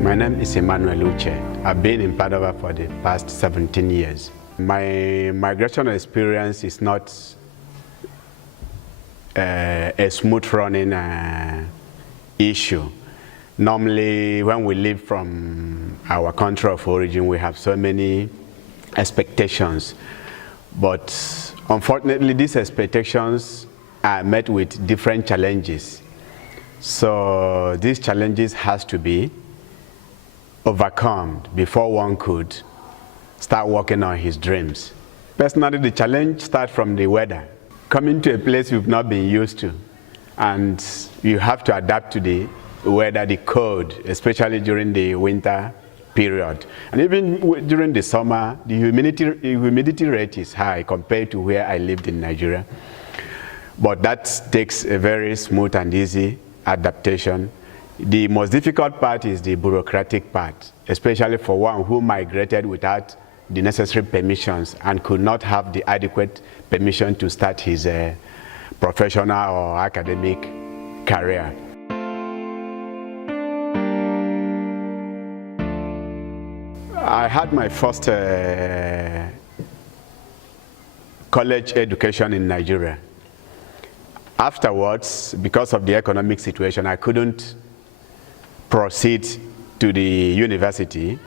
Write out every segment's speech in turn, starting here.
My name is Emmanuel Uche. I've been in Padova for the past 17 years. My migration experience is not a smooth running issue. Normally, when we leave from our country of origin, we have so many expectations. But unfortunately, these expectations are met with different challenges. So these challenges has to be overcome before one could start working on his dreams. Personally, the challenge starts from the weather. Coming to a place you've not been used to, and you have to adapt to the weather, the cold, especially during the winter period. And even during the summer, the humidity rate is high compared to where I lived in Nigeria. But that takes a very smooth and easy adaptation. The most difficult part is the bureaucratic part, especially for one who migrated without the necessary permissions and could not have the adequate permission to start his professional or academic career. I had my first college education in Nigeria. Afterwards, because of the economic situation, I couldn't proceed to the university.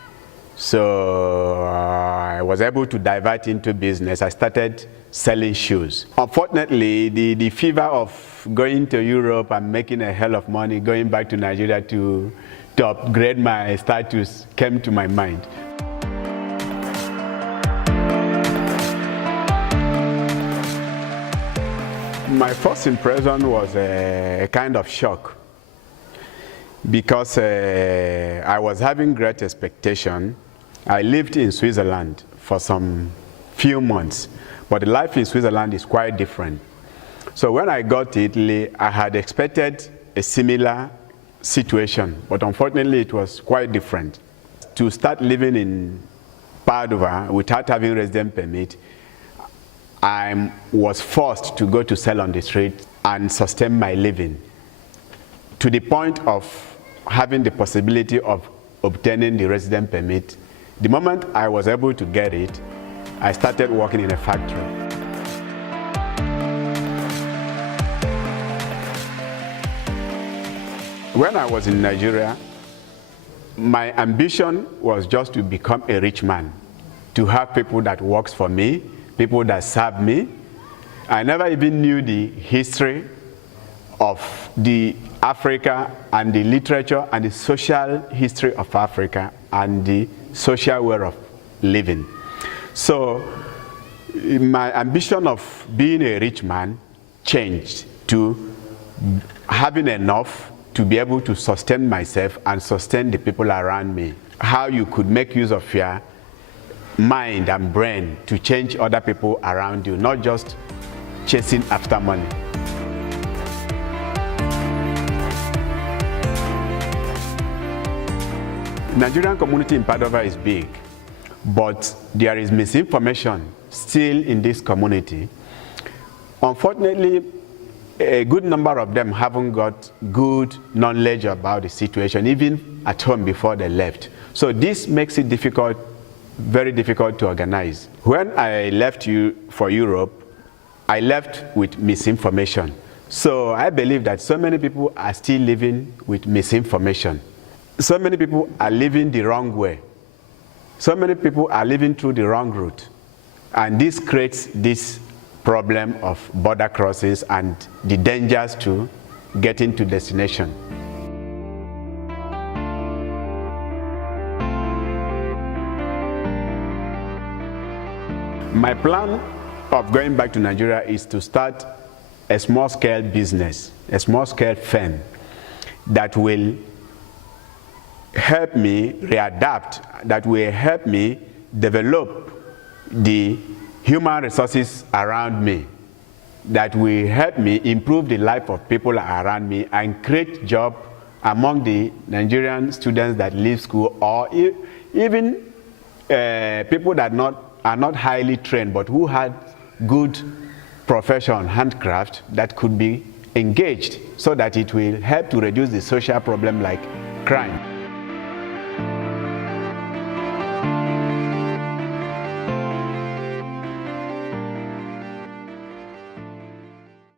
So I was able to divert into business. I started selling shoes. Unfortunately, the fever of going to Europe and making a hell of money, going back to Nigeria to upgrade my status came to my mind. My first impression was a kind of shock, because I was having great expectation. I lived in Switzerland for some few months, but life in Switzerland is quite different. So when I got to Italy, I had expected a similar situation, but unfortunately it was quite different. To start living in Padova without having residence permit, I was forced to go to sell on the street and sustain my living, to the point of having the possibility of obtaining the residence permit. The moment I was able to get it, I started working in a factory. When I was in Nigeria, my ambition was just to become a rich man, to have people that works for me, people that serve me. I never even knew the history of the Africa and the literature and the social history of Africa and the social way of living. So my ambition of being a rich man changed to having enough to be able to sustain myself and sustain the people around me. How you could make use of your mind and brain to change other people around you, not just chasing after money. Nigerian community in Padova is big, but there is misinformation still in this community. Unfortunately, a good number of them haven't got good knowledge about the situation, even at home before they left. So this makes it difficult, very difficult to organize. When I left for Europe, I left with misinformation. So I believe that so many people are still living with misinformation. So many people are living the wrong way. So many people are living through the wrong route. And this creates this problem of border crossings and the dangers to getting to destination. My plan of going back to Nigeria is to start a small-scale business, a small-scale firm that will help me readapt, that will help me develop the human resources around me, that will help me improve the life of people around me and create jobs among the Nigerian students that leave school, or even people that are not highly trained but who had good profession, handcraft, that could be engaged so that it will help to reduce the social problem like crime.